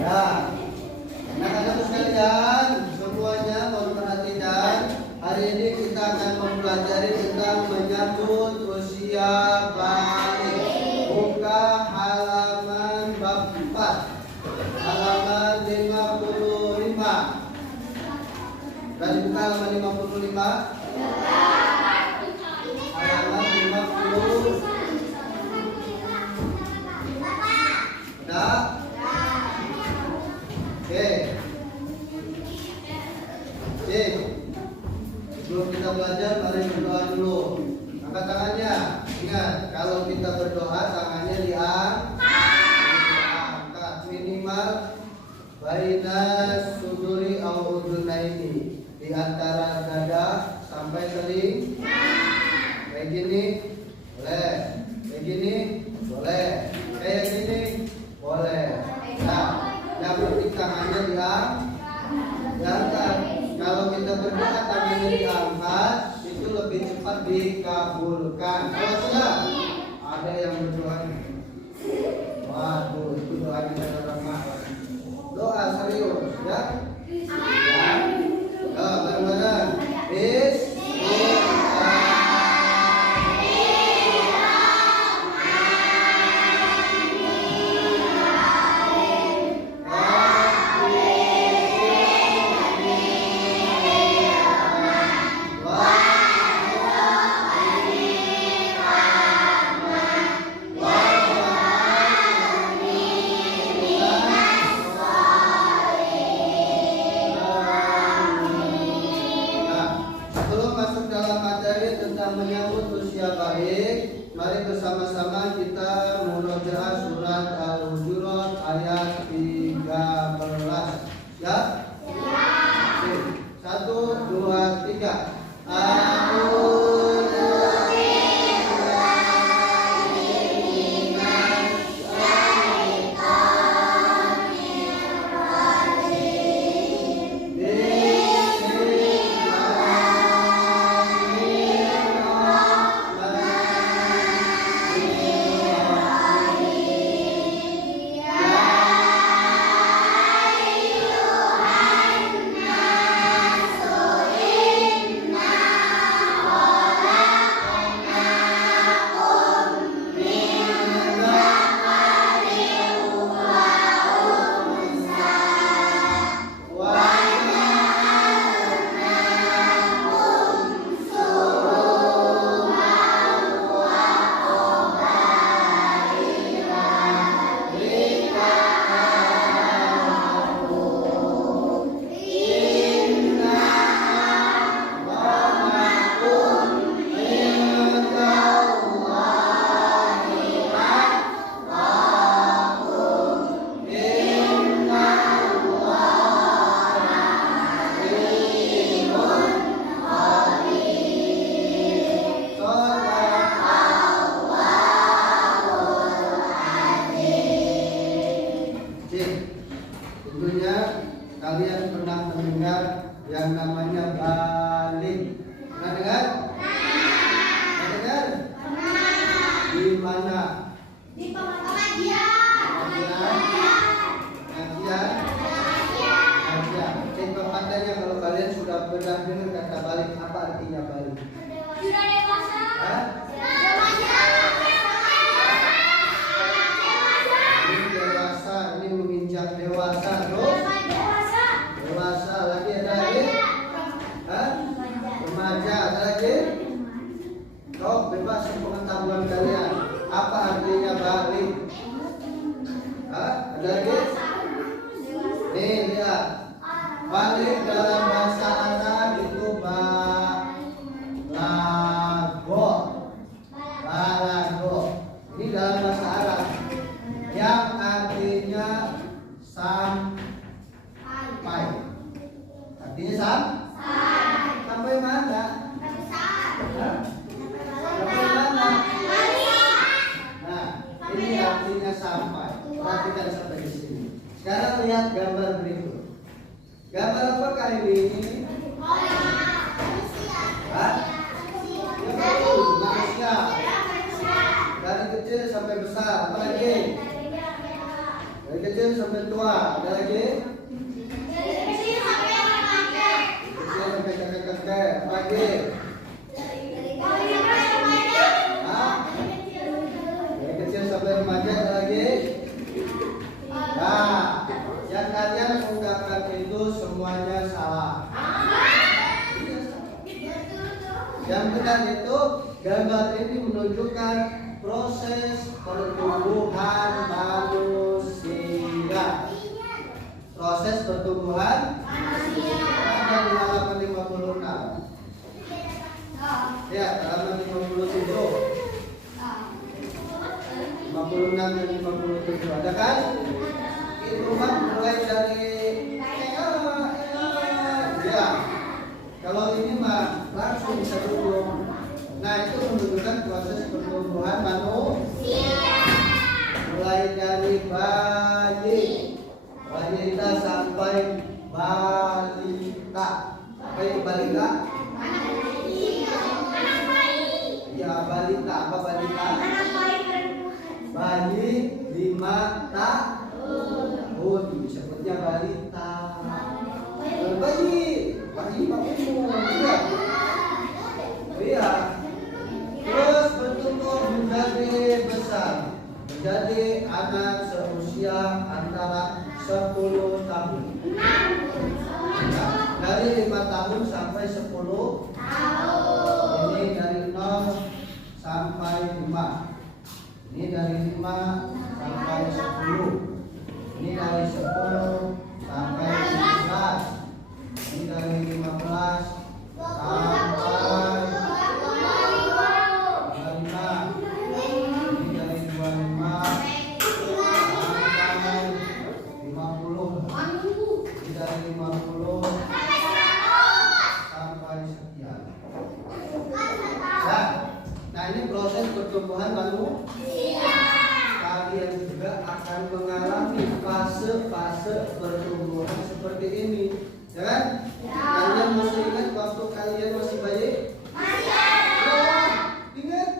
Ya, anak-anak sekalian, semuanya mohon perhatikan. Hari ini kita akan mempelajari tentang menyambut usia balik. Buka halaman bab 4, halaman 55. Dan buka halaman 55. Halaman 50. Udah? Oke. Cik, sebelum kita belajar, mari berdoa dulu. Angkat tangannya. Ingat, kalau kita berdoa, tangannya diangkat minimal baina suduri au udunaini, di antara dada sampai teling. Kayak gini boleh, kayak gini boleh, kayak gini boleh. Nah, yang penting tangannya diangkat. Kalau kita berdoa tangannya diangkat, itu lebih cepat dikabulkan. Kalau sudah ada yang berdoa, waduh, itu doa kita ramah. Doa serius, ya? Ya. Bareng-bareng. Menyambut usia baik, mari bersama-sama kita murojaah surat Al-Hujurat ayat 13. Ya? Oke. 1, 2, 3. Tentunya kalian pernah mendengar yang namanya balik. Pernah dengar? Pernah dengar? Di mana? Di pengajian. Cek pepatahnya kalau kalian sudah pernah dengar kata balik, apa artinya balik? Sudah dewasa. Hah? Ini menginjak dewasa, terus dewasa lagi ada lagi? Hah? Remaja ada lagi? Sok bebas pengetahuan kalian. Apa artinya balik? Hah? Ada lagi? Nih lihat. Balik dalam bahasa Arab itu balago. Ini dalam bahasa Arab yang artinya sampai. Artinya sampai mana? Sampai mana? Nah, ini artinya sampai. Perhatikan sampai di sini. Sekarang lihat gambar berikut. Gambar apakah ini? Hah? Ya betul, manusia. Dari kecil sampai besar. Apa lagi? Dari Dari kecil sampai tua. Ada lagi? Dari kecil sampai remaja. Kecil sampai kakek-kakek. Apa lagi? Dari remaja. Hah? Dari kecil sampai remaja. Ada lagi? Nah, yang kalian ungkapkan itu semuanya salah. Yang benar itu gambar ini menunjukkan proses pertumbuhan manusia. Proses pertumbuhan manusia. Ada di halaman 56. Ya, halaman 57. 56 dan 57 ada kan? Itu kan mulai dari ya. Kalau ini mah langsung bisa duduk. Nah, itu menunjukkan proses pertumbuhan manusia. Mulai dari bayi, balita sampai balita. Apa itu balita? Ya, balita. Apa balita? Bayi 5 tahun disebutnya balita. Bayi Pak Ibu. Iya. Terus bertumbuh menjadi besar, menjadi anak seusia antara 10 tahun. Dari 5 tahun sampai 10 tahun. Ini dari 0 sampai 5. Ini dari 5 sampai 10. Ini dari 10 sampai 15. Ini dari 15 sampai 25. Ini dari 25 sampai 50. Ini dari 50 sampai sekian. Nah, ini proses pertumbuhan manusia. Kalian juga akan mengalami fase-fase pertumbuhan seperti ini, ya kan? Kalian masih ingat waktu kalian masih bayi? Oh, ingat?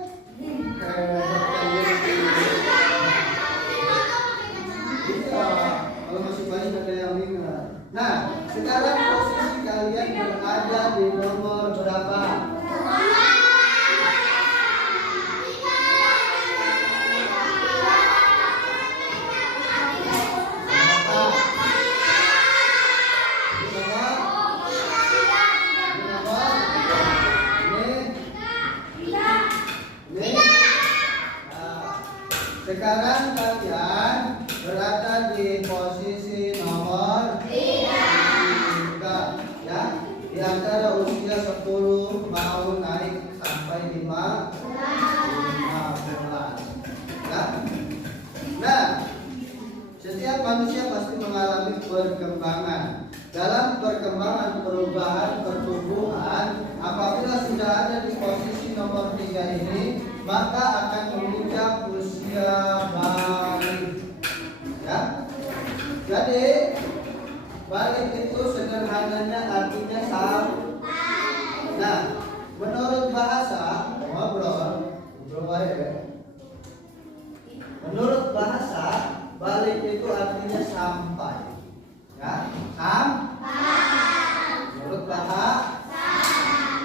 Iya, kalau masih bayi ada yang ingat. Nah, sekarang posisi kalian berada di nomor berapa? Sekarang kalian berada di posisi nomor 3, ya, di antara usia 10 mau naik sampai 15, ya. Nah, setiap manusia pasti mengalami perkembangan. Dalam perkembangan perubahan pertumbuhan, apabila sudah ada di posisi nomor 3 ini, maka akan menginjak usia balik. Ya. Jadi balik itu sederhananya artinya sampai. Nah, menurut bahasa ngobrol ya. Menurut bahasa balik itu artinya sampai. Ya, menurut bahasa.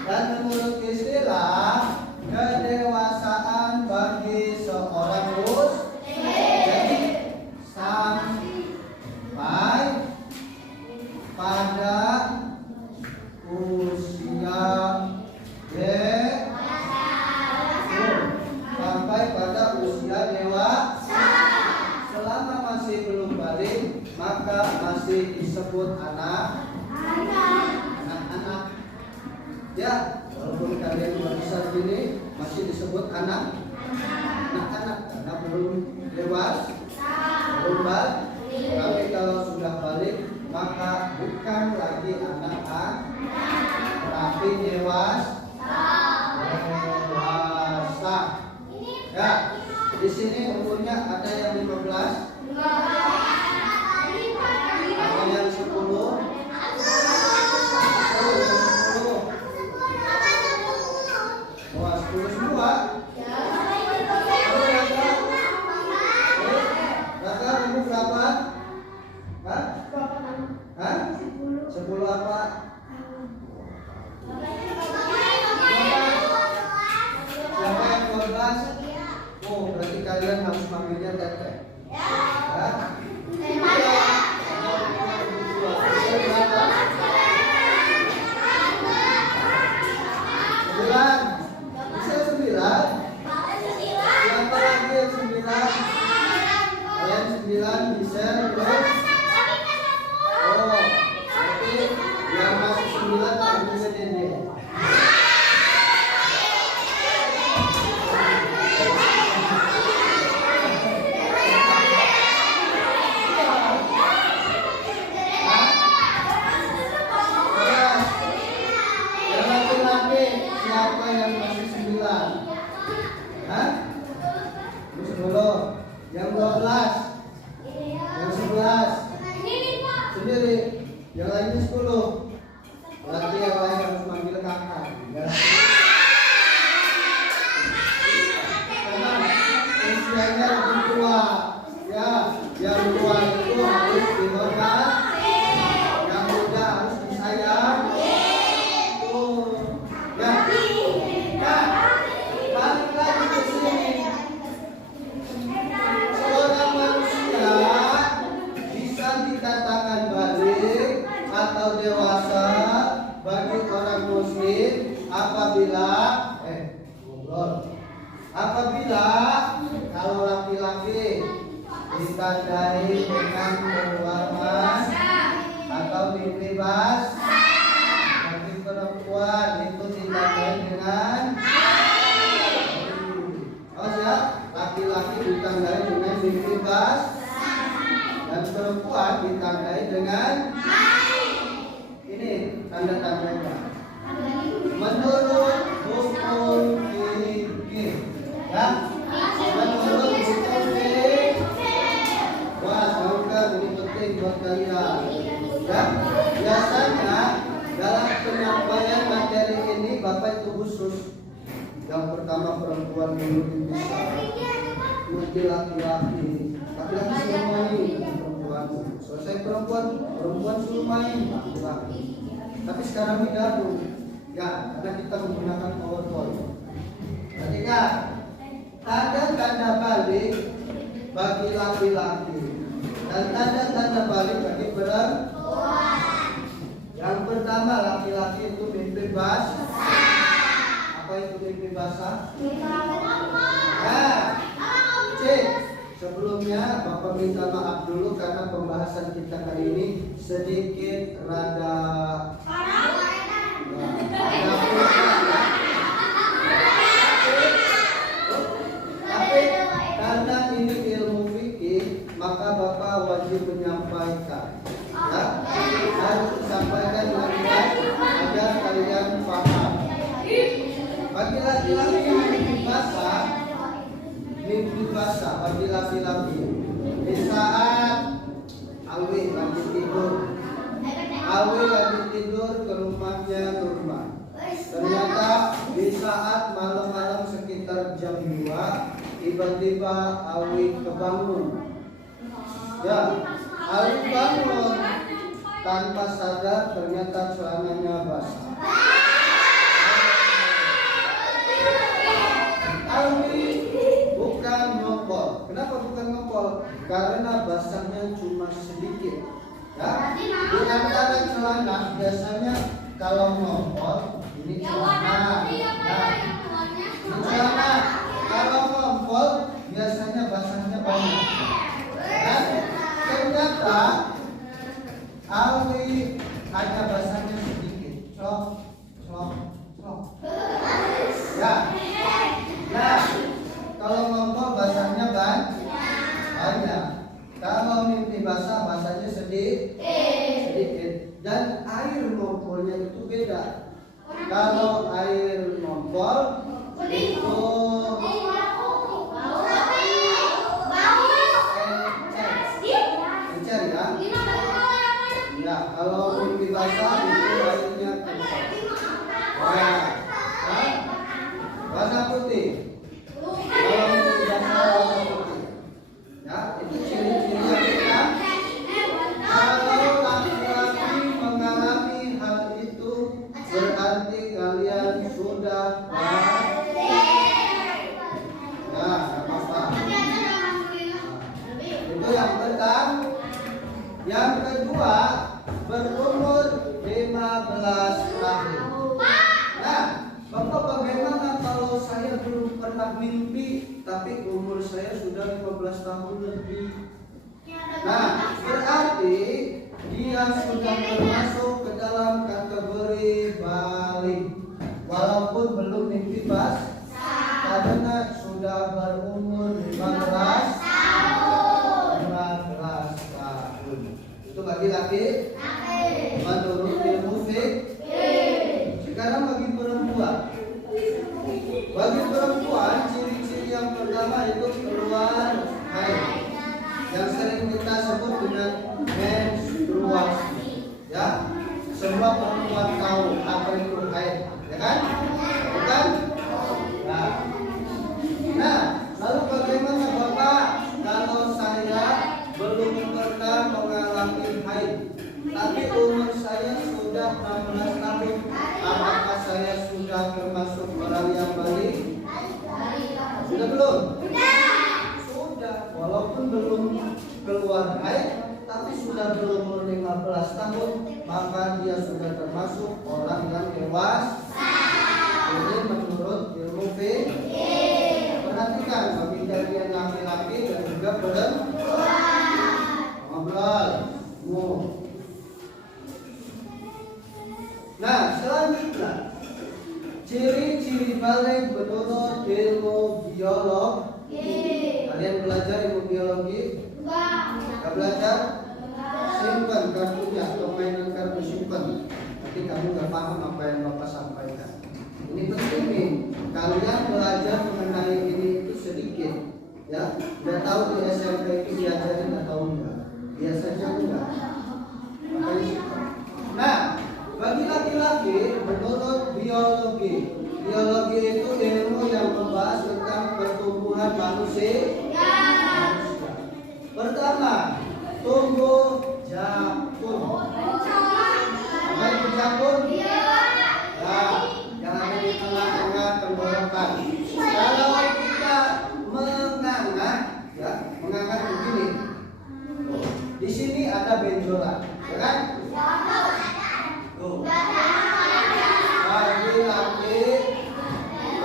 Dan menurut istilah kedewasaan bagi seorang jadi sampai pada usia sampai pada usia dewasa. Selama masih belum balik, maka masih disebut anak-anak. Ya, walaupun kalian sudah besar gini, masih disebut anak-anak karena belum dewasa, belum balik. Tapi kalau sudah balik, maka bukan lagi anak-anak, tapi dewasa. Ya, di sini umurnya ada yang 15, ada yang 10. Wah, 10 semua. Kakak umur berapa? dikatakan balik atau dewasa bagi orang muslim apabila apabila kalau laki-laki ditandai dengan keluar mas atau mimpi bas, bagi perempuan itu ditandai dengan laki-laki ditandai dengan mimpi bas dan perempuan ditandai dengan ini tanda-tandanya menurut hukum fikih ya, menurut hukum fikih. Wah, semoga ini penting buat kalian ya. Biasanya dalam penyampaian materi ini Bapak itu khusus. Yang pertama perempuan dulu bisa, kemudian laki-laki semua ini perempuan. Selesai perempuan suruh main laki-laki. Tapi sekarang digabung ya, karena kita menggunakan PowerPoint. Ketika ada tanda balik bagi laki-laki dan tanda balik bagi perempuan. Yang pertama laki-laki itu mimpi bas. Apa itu mimpi basah? Nah, cek. Sebelumnya Bapak minta maaf dulu karena pembahasan kita kali ini sedikit rada tapi karena ini ilmu fikih maka Bapak wajib menyampaikan ya, harus disampaikan dengan baik agar kalian paham. Bagi laki-laki yang mimpi basah bagi laki-laki di saat awi lagi tidur ke rumahnya Nurman. Ternyata di saat malam-malam sekitar jam 2 tiba-tiba awi kebangun. Ya, awi bangun tanpa sadar ternyata celananya basah. Awi bukan ngopol. Kenapa bukan ngopol? Karena basahnya cuma sedikit. Ya, di antara celana biasanya kalau ngopol ini celana. Celana kalau ngopol biasanya basahnya banyak. Dan ternyata awi hanya basahnya sedikit. Ya. Nah, kalau ngopol basahnya banyak. Kalau mimpi basah basahnya sedikit. Dan air ngopolnya itu beda. Kalau air ngopol itu encer ya. Ya, kalau mimpi basah itu airnya warna putih. Kalau mimpi basah warna putih. Ya, itu ciri-ciri yang kita. Kalau laki-laki mengalami hal itu berarti kalian sudah ya, apa-apa. Itu yang pertama. Yang kedua, berumur 15 tahun. Nah, Bapak bagaimana kalau saya belum pernah mimpi tapi umur saya sudah 15 tahun lebih? Nah, berarti dia sudah termasuk ke dalam kategori balik walaupun belum mimpi bas karena sudah berumur 15 tahun. Itu bagi laki menurut ilmu fikih. Sekarang bagi perempuan. Bagi perempuan ciri-ciri yang pertama itu keluar haid. Yang sering kita sebut dengan menstruasi. Ya, semua perempuan tahu apa itu haid, ya kan? Bukan? Nah, lalu bagaimana Bapak kalau saya belum pernah mengalami haid, tapi umur saya sudah 16 tahun, apakah saya sudah termasuk orang yang balik? Sudah belum? Sudah, walaupun belum keluar haid, tapi sudah berumur 15 tahun, maka dia sudah termasuk orang yang dewasa. Ini menurut ilmu fikih. Perhatikan bagi kalian laki-laki dan juga perempuan. Ngobrol. Nah, selanjutnya ciri-ciri balik menurut ilmu biologi. Kalian belajar ilmu biologi? Enggak belajar? Simpan kartunya atau mainan kartu simpan. Nanti kamu nggak paham apa yang Bapak sampaikan. Ini penting nih. Kalian belajar mengenai ini itu sedikit, ya. Nggak tahu di SMP itu diajarin atau enggak? Biasanya enggak. Nah, bagi laki-laki menurut biologi, biologi itu ilmu yang membahas tentang pertumbuhan manusia. Pertama, tumbuh jakun. Apa itu jakun? Nah, yang ada di tengah-tengah tenggorokan. Kalau kita menganga, ya, menganga begini. Di sini ada benjolan, ya kan? Tuh.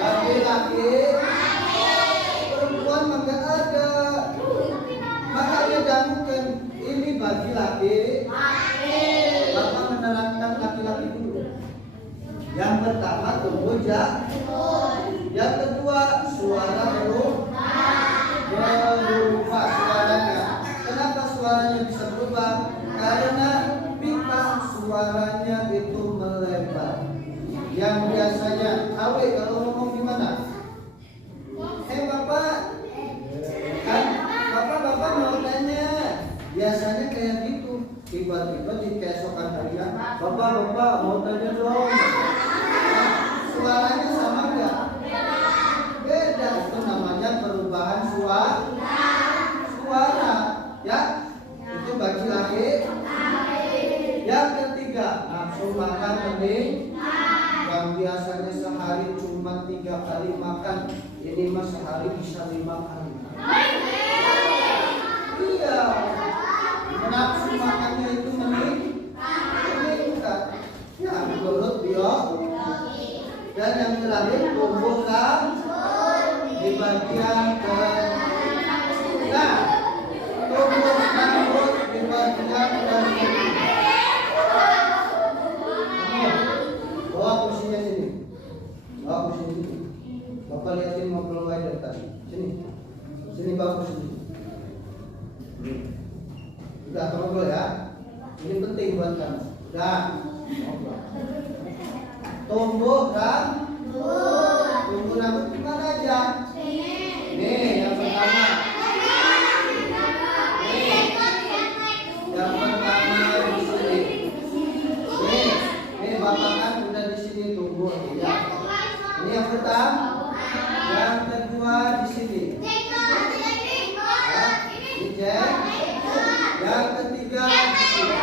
Laki-laki, perempuan enggak ada. Makanya jamukan ini bagi laki. Bapak menerangkan laki-laki dulu. Yang pertama tumbuh jakun. Yang kedua suara berubah suaranya. Kenapa suaranya bisa berubah? Karena pita suaranya itu melebar. Yang biasanya awe kalau ngomong gimana? Bapak, kan bapak mau tanya. Biasanya kayak gitu. Tiba-tiba di keesokan harian, bapak mau tanya dong. Suaranya sama nggak? Beda. Itu namanya perubahan suara, ya. Itu bagi laki. Yang ketiga, nafsu makan mending. Yang biasanya sehari cuma 3 kali makan, ini mah sehari bisa 5 kali. Iya, nafsu makannya itu meningkat. Ya, menurut biologi. Dan yang terakhir tumbuh rambut di bagian nah, tumbuh rambut di bagian bawa kursinya sini. Bawa kursi sini. Bapak lihatin mau keluar dari tadi. Sini bawa kursi. Udah ngobrol ya. Ini penting buat kamu. Udah. Tumbuh rambut di mana aja? Nih, yang pertama. Yang pertama di sini. Nih bapak kan udah di sini tumbuh ya. Ini yang pertama. Yang kedua di sini. Yang ketiga di sini.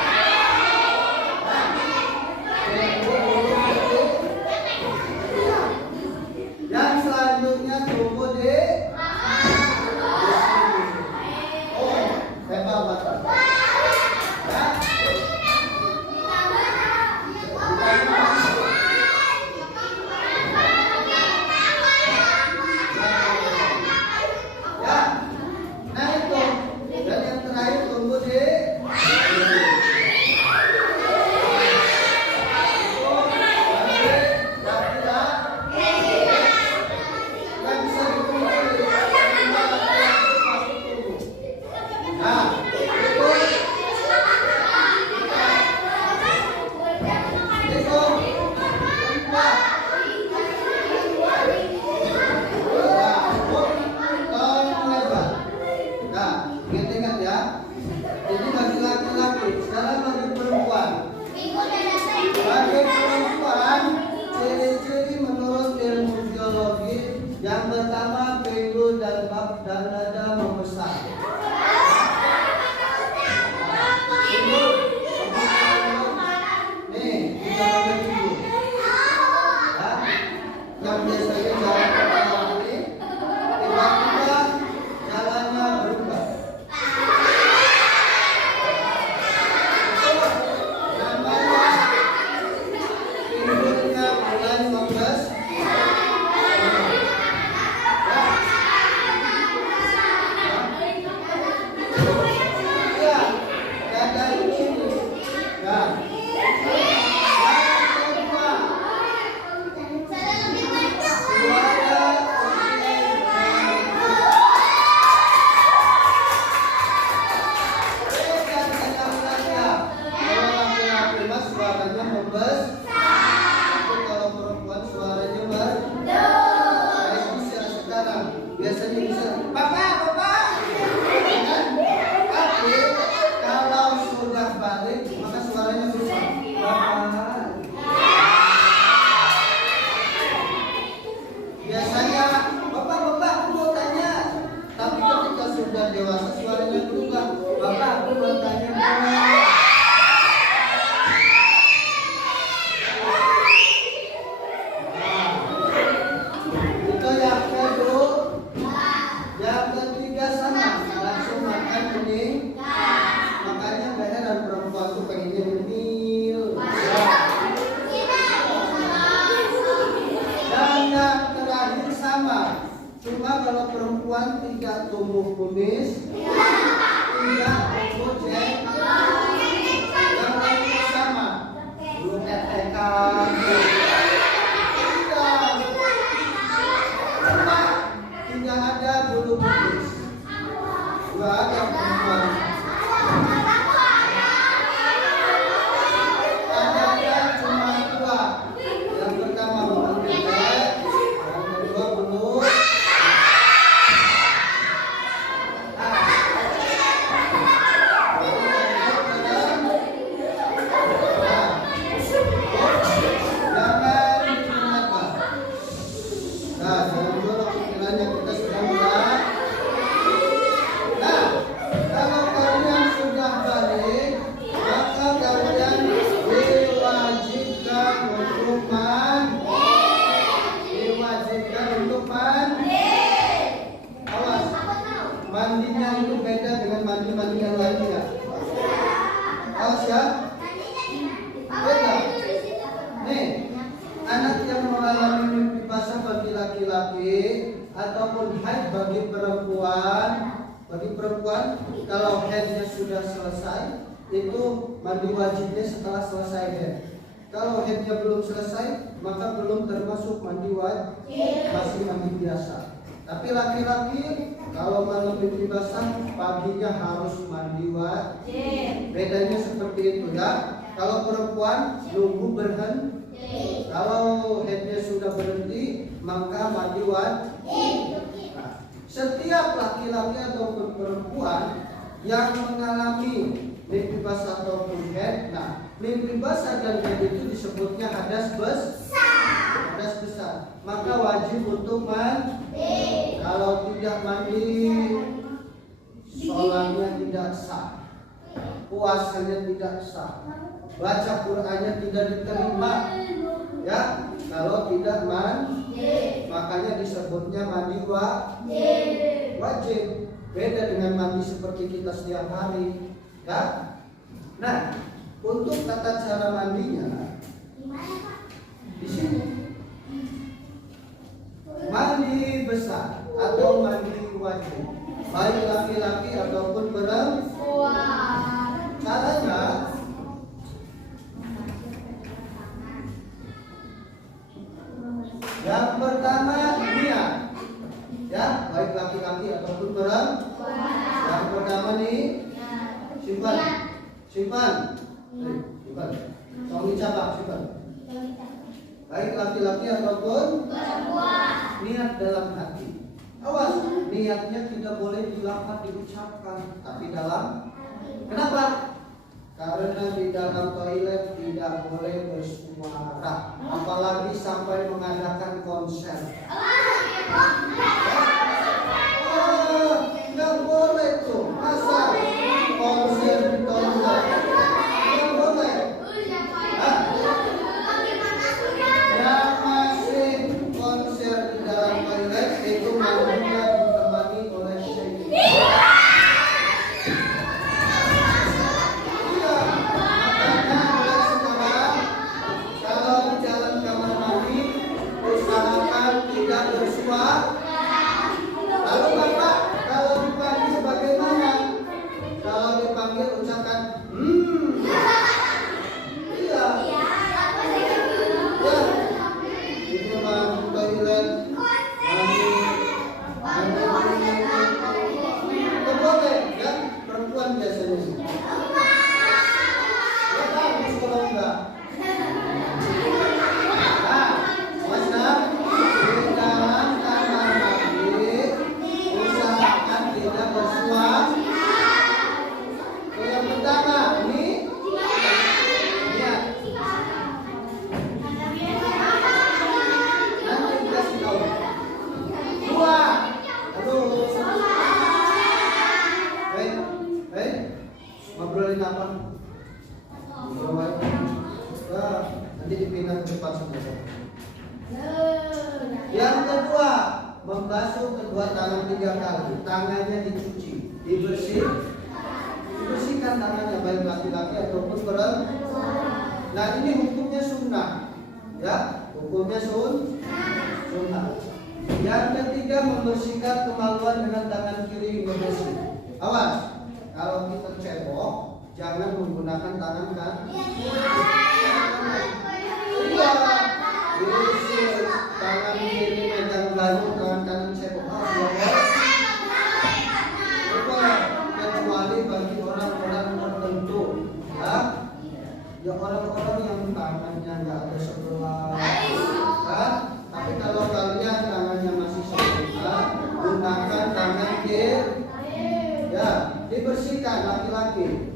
kalau perempuan tidak tumbuh kumis? Tidak tumbuh jenggot. Yang lainnya sama. Belum RTK. Tidak ada bulu kumis. Tidak ada perempuan. Ada cuma dua. Yang pertama bulu bebek, yang kedua bulu. Mandinya itu beda dengan mandi yang lainnya. Awas ya. Beda. Nih, anak yang mengalami mimpi basah bagi laki-laki ataupun haid bagi perempuan, kalau haidnya sudah selesai, itu mandi wajibnya setelah selesai haid. Kalau haidnya belum selesai, maka belum termasuk mandi wajib, masih mandi biasa. Tapi laki-laki kalau malam mimpi basah paginya harus mandi wajib. Bedanya seperti itu ya. Kalau perempuan nunggu berhenti. Kalau headnya sudah berhenti maka mandi wajib. Nah, setiap laki-laki ataupun perempuan yang mengalami mimpi basah ataupun head, nah mimpi basah dan head itu disebutnya hadas besar. Maka wajib untuk mandi. Kalau tidak mandi, sholatnya tidak sah, puasanya tidak sah, baca Qur'annya tidak diterima. Ya, kalau tidak mandi, makanya disebutnya mandi wajib. Beda dengan mandi seperti kita setiap hari. Ya. Nah, untuk tata cara mandinya, di sini. Mandi besar atau mandi wajib, baik laki-laki ataupun perempuan. Caranya yang pertama niat, ya, baik laki-laki ataupun perempuan. Yang pertama nih, simpan. Tolong dicatat, simpan. Baik laki-laki ataupun perempuan. Niat dalam hati. Awas, niatnya tidak boleh dilafaz diucapkan, tapi dalam hati. Kenapa? Karena di dalam toilet tidak boleh bersuara, apalagi sampai mengadakan konser. Nggak boleh tuh, masa konser di toilet? Nggak boleh. Yang masih konser di dalam toilet itu mandinya ditemani oleh syekh. Lalu Bapak, kalau dipanggil bagaimana? Kalau dipanggil ucapkan iya. Ya. Itu mandi toilet, itu boleh ya, perempuan biasanya sih. Ya bagus kalau enggak. Ngobrolin apa? Nanti dipindah ke depan semua. Yang kedua, membasuh kedua tangan 3 kali. Tangannya dicuci, dibersihkan tangannya, baik laki-laki ataupun perempuan. Nah ini hukumnya sunnah, ya, hukumnya sunnah. Yang ketiga, membersihkan kemaluan dengan tangan kiri membersih. Awas, kalau kita cebok, jangan menggunakan tangan kan? Iya, bersih. Tangan kiri megang garpu, tangan kanan cebok. Kecuali bagi orang-orang tertentu, ya orang-orang yang tangannya nggak ada sebelah, kan? Tapi kalau kalian tangannya masih sebelah, gunakan tangan kiri. Ya, dibersihkan laki-laki.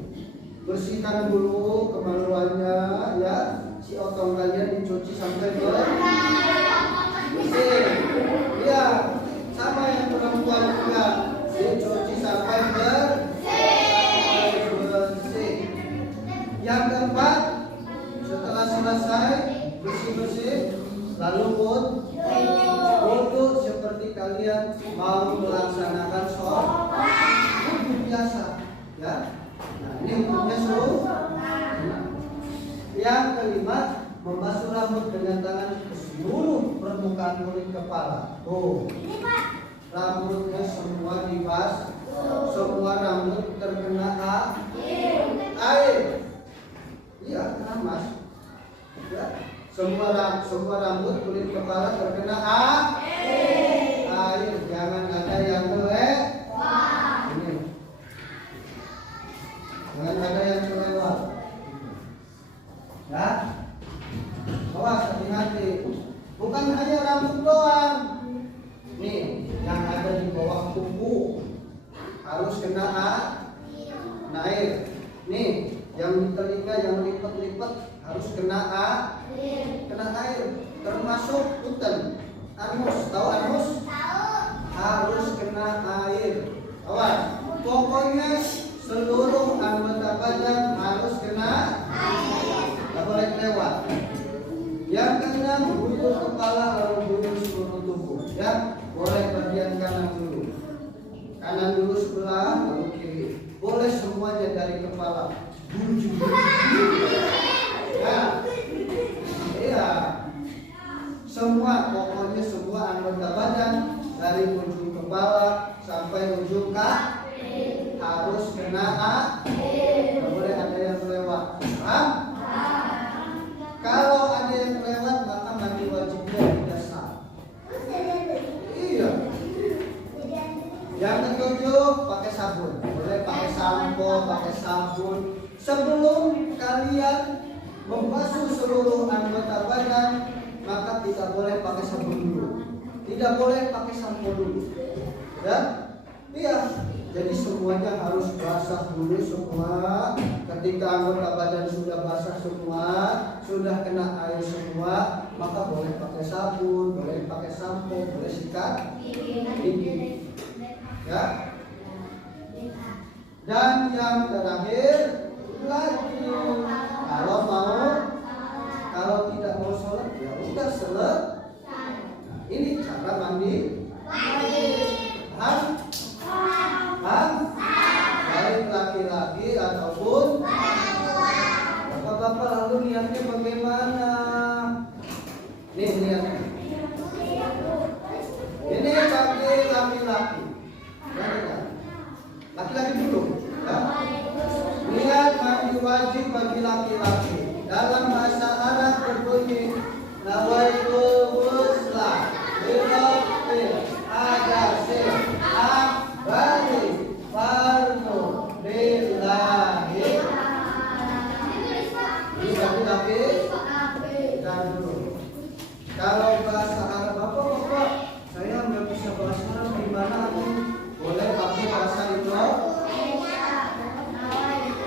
Bersihkan dulu kemaluannya, ya. Si otong kalian dicuci sampai bersih. Ya, sama yang perempuan juga dicuci sampai bersih. Yang keempat, setelah selesai bersih-bersih, lalu wudhu seperti kalian mau melaksanakan sholat wudhu biasa, ya. Nah, ini hukumnya Yang kelima, membasuh rambut dengan tangan ke seluruh permukaan kulit kepala. Tuh, rambutnya semua dibas, semua rambut terkena air. Iya, mas. Ya, semua rambut kulit kepala terkena air. Jangan ada yang kelewat. Ini. Jangan ada yang kelewat. Ya. Awas, hati-hati. Bukan hanya rambut doang. Nih, yang ada di bawah kuku harus kena air. Nih, yang di telinga yang lipat-lipat harus kena air. Termasuk hutan. Anus, tahu anus? Harus kena air. Awas, pokoknya seluruh anggota badan harus kena air. Tak boleh lewat. Yang keenam, butuh kepala lalu butuh seluruh tubuh. Ya, boleh bagian kanan dulu. Kanan dulu sebelah, lalu kiri. Boleh semuanya dari kepala. Ya, iya. Semua, pokoknya semua anggota badan dari ujung kepala sampai ujung kaki harus kena air. Tidak boleh ada yang lewat. Paham? Kalau ada yang lewat, maka mandi wajibnya tidak sah. Iya. Yang ketujuh, pakai sabun. Boleh pakai sampo, pakai sabun. Sebelum kalian membasuh seluruh anggota badan, maka tidak boleh pakai sabun dulu. Tidak boleh pakai sampo dulu. Ya? Iya. Jadi semuanya harus basah dulu semua. Ketika anggota badan sudah basah semua, sudah kena air semua, maka boleh pakai sabun, boleh pakai sampo, boleh sikat gigi. Ya. Dan yang terakhir, lagi kalau tidak mau sholat, ya udah selesai. Ini cara mandi. Baik laki-laki ataupun bapak-bapak, lalu niatnya bagaimana? Nih niatnya. Ini bagi laki-laki. Laki-laki dulu. Ya. Niat mandi wajib bagi laki-laki. Dalam bahasa Arab berbunyi nawaitul ghusla birrafil hadasil akbari fardu lillahi. Ini laki-laki dan dulu. Kalau bahasa Arab bapak, saya nggak bisa bahasa Arab, gimana aku boleh pakai bahasa Indonesia?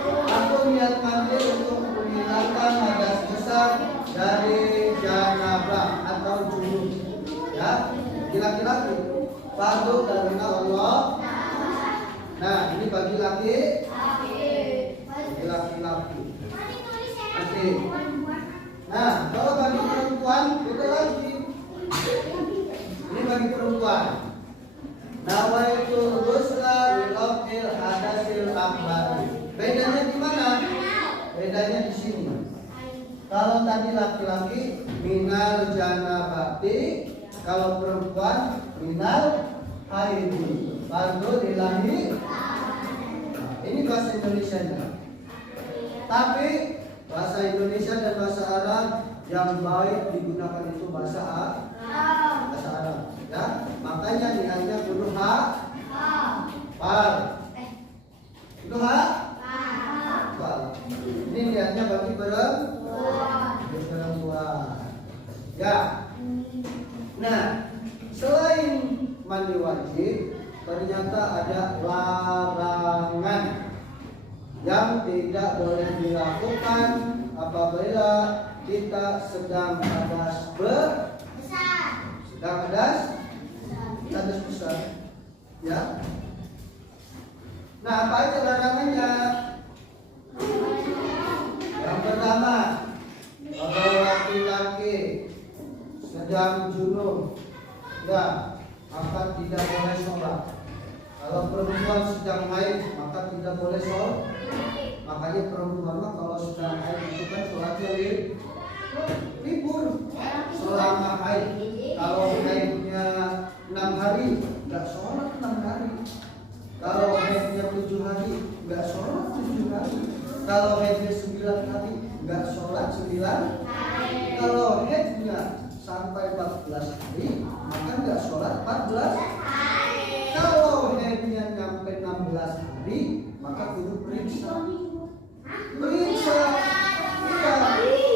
Aku niat mandi untuk menghilangkan hadas besar dari janabah atau junub. Ya, laki-laki. Fardu dari Allah. Nah, ini bagi laki-laki. Oke. Nah, kalau bagi perempuan beda lagi. Ini bagi perempuan. Nawaitul ghusla lirafil hadasil akbar. Bedanya di mana? Bedanya di sini. Kalau tadi laki-laki minal janabati Kalau perempuan minal haidin. Fardu ilahi. Ini bahasa Indonesianya. Tapi bahasa Indonesia dan bahasa Arab yang baik digunakan itu bahasa Arab. Ya, makanya niatnya kudu par. Itu par. Ini niatnya bagi perempuan. Ya. Nah, selain mandi wajib, ternyata ada larangan yang tidak boleh dilakukan apabila kita sedang hadas hadas besar. Ya. Nah, apa aja larangannya? Yang pertama, kalau laki-laki sedang junub, ya, maka tidak boleh sholat. Kalau perempuan sedang haid, maka tidak boleh sholat. Makanya perempuan mah kalau sedang haid itu kan sholatnya libur selama haid. Kalau haidnya 6 hari, nggak sholat 6 hari. Kalau haidnya 7 hari, nggak sholat 7 hari. Kalau haidnya 9 hari, nggak sholat 9 hari. Kalau haidnya sampai 14 hari, maka nggak sholat 14 hari. Kalau haidnya sampai 16 hari, maka kudu periksa. Iya,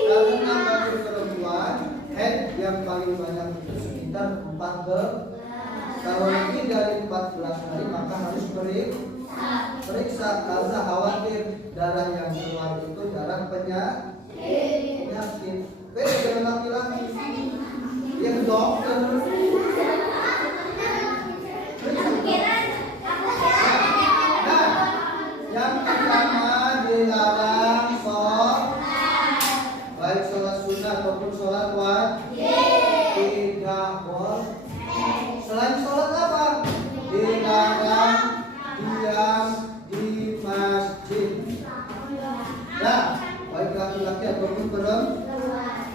karena bagi perempuan haid yang paling banyak itu sekitar 14. Kalau lebih dari 14 hari maka harus periksa karena khawatir darah yang keluar itu darah penyakit. Beda dengan laki-laki yang dokter. Nah, yang pertama dilarang baik sholat sunnah ataupun sholat wajib tidak boleh. Selain sholat apa? Dilarang diam di masjid. Nah, baik laki-laki ataupun perempuan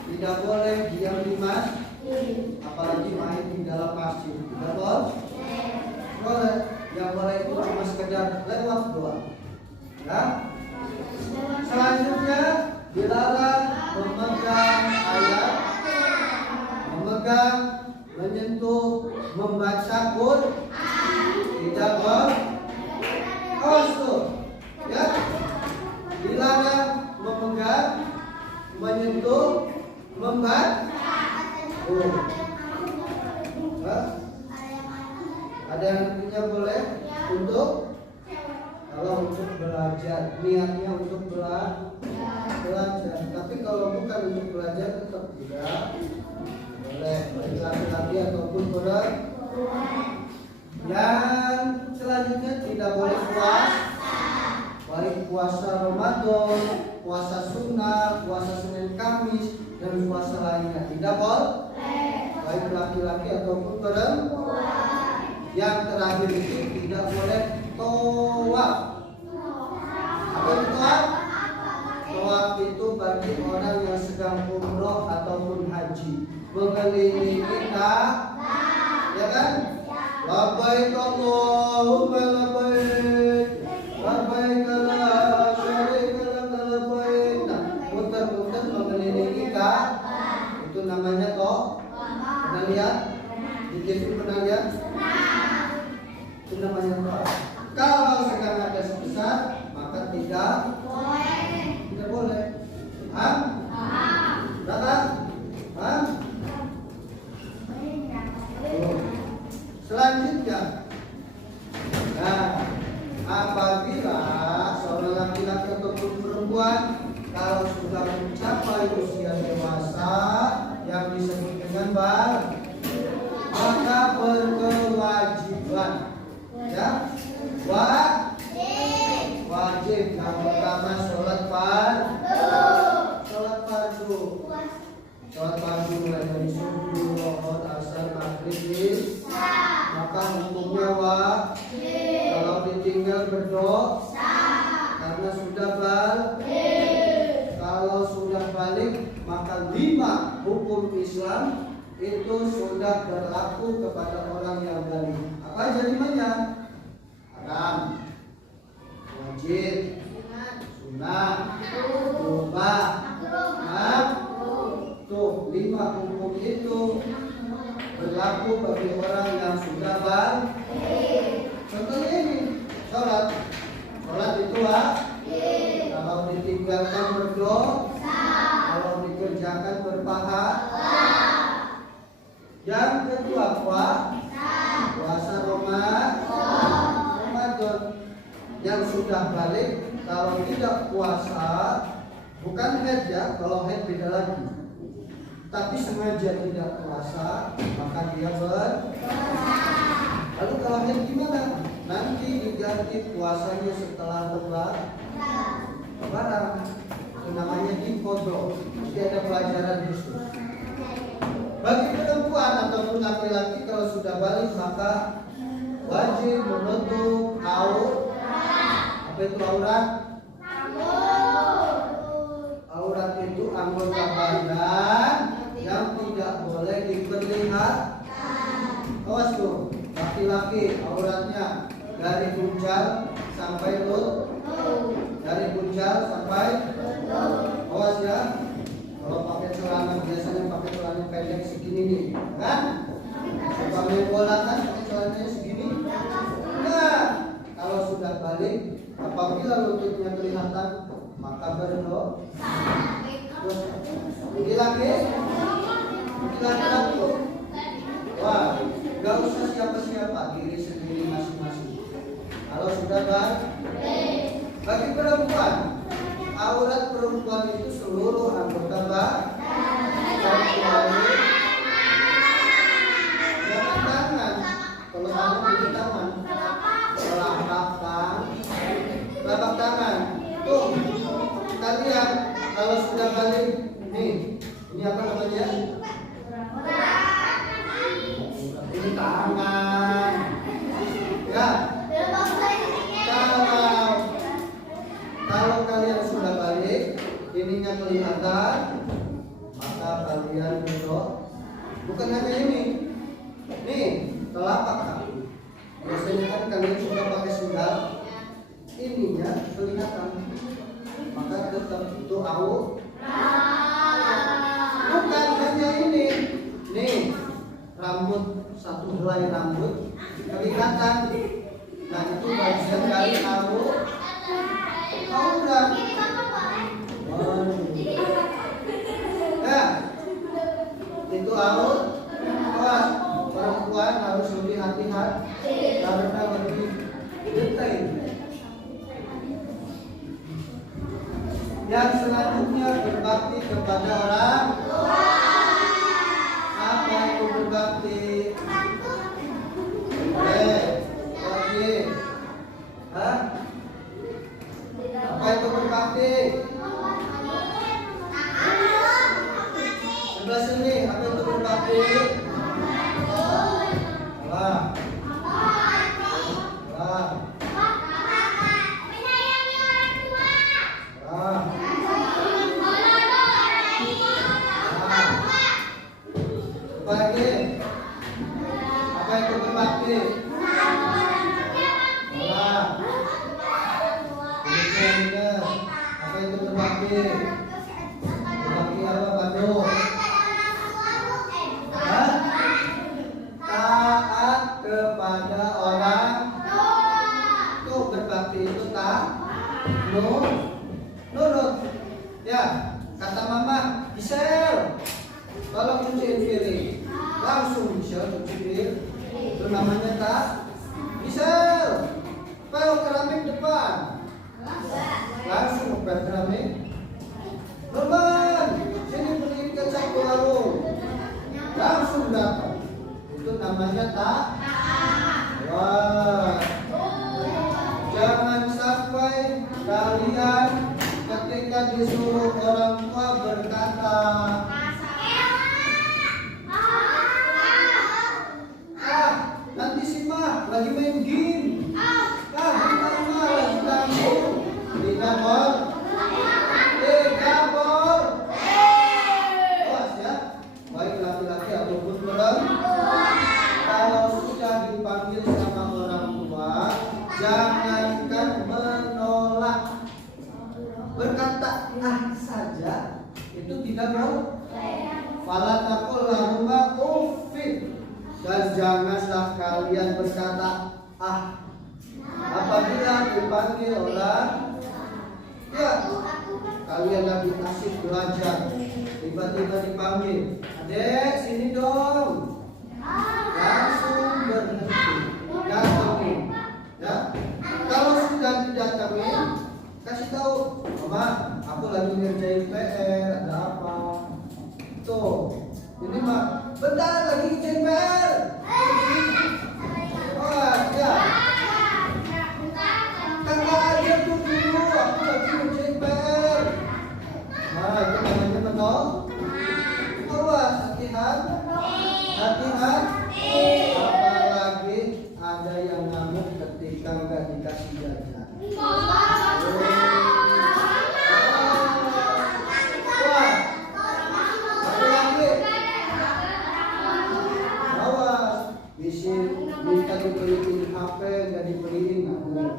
tidak boleh diam di masjid, apalagi main di dalam masjid. Tidak boleh. Yang boleh itu cuma sekedar lewat doang. Ya. Selanjutnya dilarang memegang ayat, menyentuh, membaca Quran. Tidak boleh. Awas tuh, ya. Dilarang memegang, menyentuh, membaca. Ada yang artinya boleh untuk kalau untuk belajar, niatnya untuk belajar. Tapi kalau bukan untuk belajar tetap tidak boleh. Baik laki-laki ataupun perempuan. Yang selanjutnya tidak boleh baik puasa Ramadan, puasa sunnah, puasa Senin Kamis, dan puasa lainnya. Tidak boleh. Baik laki-laki ataupun perempuan. Yang terakhir itu tidak boleh tawaf. Apa itu tawaf? Tawaf itu bagi orang yang sedang umroh ataupun haji, mengelilingi Ka'bah, ya kan? Labbaik Allahumma labbaik, labbaik la syarika lak labbaik. Nah, putar-putar mengelilingi Ka'bah. Itu namanya tawaf. Pernah lihat? Di TV pernah lihat? Itu namanya tawaf. Kalau sedang ada sebesar, maka tidak boleh. Paham? Dapat? Paham? Selanjutnya, nah, apabila seorang laki-laki ataupun perempuan kalau sudah mencapai usia dewasa yang disebut dengan maka berkewajiban, ya, wajib. Yang pertama sholat fardu. Sholat fardu mulai dari subuh, zuhur, asar, maghrib, maka hukumnya wajib. Kalau ditinggal berdosa karena sudah balik. Kalau sudah balik maka 5 hukum Islam itu sudah berlaku kepada orang yang balik. Apa jadinya? Haram, wajib, sunnah, mubah, tuh 5 hukum itu berlaku bagi orang yang sudah balik. Contohnya ini, sholat itu kalau ditinggalkan berdosa, kalau dikerjakan berpahala. Yang kedua puasa Ramadan. Yang sudah balik kalau tidak puasa, bukan haid ya, kalau haid beda lagi. Tapi sengaja tidak puasa, maka dia berdosa. Lalu kalau haid gimana? Nanti diganti puasanya setelah lebaran. Itu namanya diqodho. Jadi ada pelajaran khusus. Bagi perempuan ataupun laki-laki kalau sudah balik maka wajib menutup aurat. Apa itu aurat? Aurat itu anggota badan yang tidak boleh diperlihatkan. Awas tuh, laki-laki auratnya dari gunjal sampai lutut, dari gunjal sampai lutut. Awas ya. Kalau pakai celana biasanya pakai celana pendek segini nih, kan? Kalau main bola kan pakai celananya segini. Nah, kalau sudah balik, apabila lututnya kelihatan, maka berdosa. Terus, ini lagi, wah, gak usah siapa-siapa, diri sendiri masing-masing. Kalau sudah balik, bagi perempuan, aurat perempuan itu seluruh anggota badan. Jangan tangan, kalau tangan itu tangan, telapak tangan. Tuh, kalian kalau sudah balik, ini apa namanya? Ini tangan. Ya. Kalau kalian sudah balik, ininya kelihatan, maka kalian berdoa. Bukan hanya ini, nih telapak kaki. Biasanya kan kalian sudah pakai sandal, ininya kelihatan, maka tetap itu aurat. Bukan hanya ini, nih rambut, satu helai rambut kelihatan. Nah itu bagian dari aurat. Ya, itu aurat. Awas, perempuan harus lebih hati-hati karena lebih detail. Yang selanjutnya berbakti kepada orang tua. Apa itu berbakti? Berbakti. Hah? Apa itu berbakti? Sebelah sini, apa itu berbakti? Wah. Wah. Apa lagi? Apa itu berbakti? Apa itu berbakti? Berbakti apa, Pandu? Taat kepada orang tuh, berbakti itu nurut. Ya, kata mama, Gisel, tolong cuciin piring. Langsung Gisel cuci piring. Itu namanya Gisel, pel keramik depan. Langsung pel keramik. Norman, sini beliin kecap ke warung. Langsung datang. Itu namanya wah. Jangan sampai kalian ketika disuruh orang tua berkata, nanti si Ma lagi main game. Bentar Ma lagi ganggu. Tidak boleh. saja itu tidak boleh. Fala taqul lahuma uffin, dan janganlah kalian berkata ah apabila dipanggil orang, ya kalian lagi asik belajar, tiba-tiba dipanggil, adek sini dong, langsung berhenti datangin. Ya, kalau sudah didatangin, kasih tahu, mama, aku lagi ngerjain PR, ada apa? Tuh, ini mah bentar lagi ngerjain PR. Oh ya, kakak aja tuh dulu, aku lagi ngerjain PR. Nah, itu namanya menol. Awas, hati-hati, hati-hati. Apalagi ada yang ngamuk ketika nggak dikasih jajan. Minta dibeliin HP nggak dibeliin ngamuk,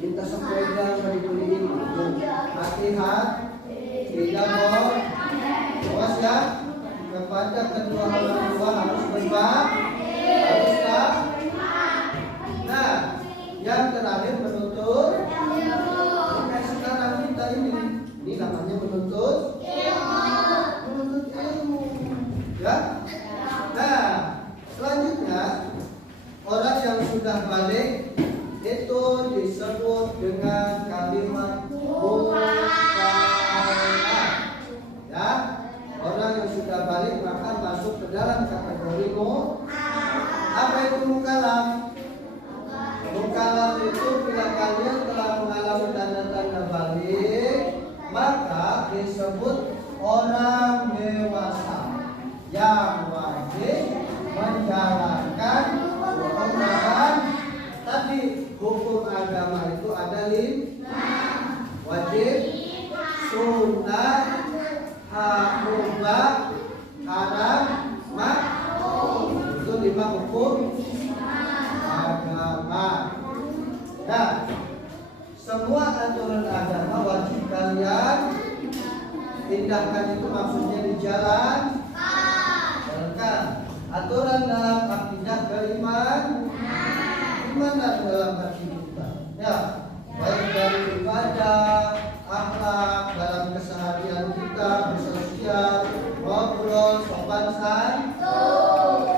minta sepeda nggak dibeliin ngamuk. Hati-hati, tidak boleh. Awas ya, kepada kedua orang tua harus berbakti, harus berbakti. Nah, yang terakhir menuntut ilmu. Sekarang kita ini namanya menuntut ilmu, ya. Nah, selanjutnya orang yang sudah balik itu disebut dengan kalimat mukallaf. Ya, orang yang sudah balik maka masuk ke dalam kategori apa itu mukallaf? Mukallaf itu bila kalian telah mengalami tanda-tanda balik, maka disebut orang dewasa yang wajib menjalankan hukum tadi. Hukum agama itu ada 5: wajib, sunnah, mubah, haram, makruh. Itu 5 hukum agama. Nah, semua aturan agama wajib kalian indahkan, itu maksudnya di jalan. Aturan dalam akidah beriman, iman dalam hati kita. Ya, baik dari ibadah, akhlak, dalam keseharian kita, bersosial, ngobrol, sopan santun.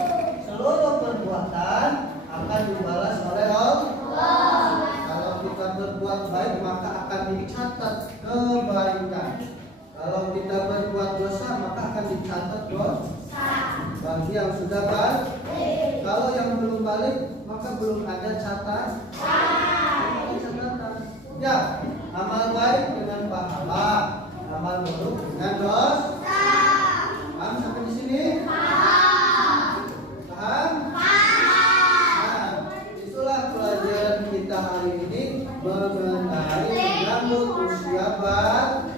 Seluruh perbuatan akan dibalas oleh Allah. Kalau kita berbuat baik maka akan dicatat kebaikan. Kalau kita berbuat dosa maka akan dicatat dosa. Bagi yang sudah balik, kalau yang belum balik maka belum ada catatan. Ya, amal baik dengan pahala, amal buruk dengan dosa. Paham sampai di sini? Paham? Nah, itulah pelajaran kita hari ini mengenai menyambut usia balik.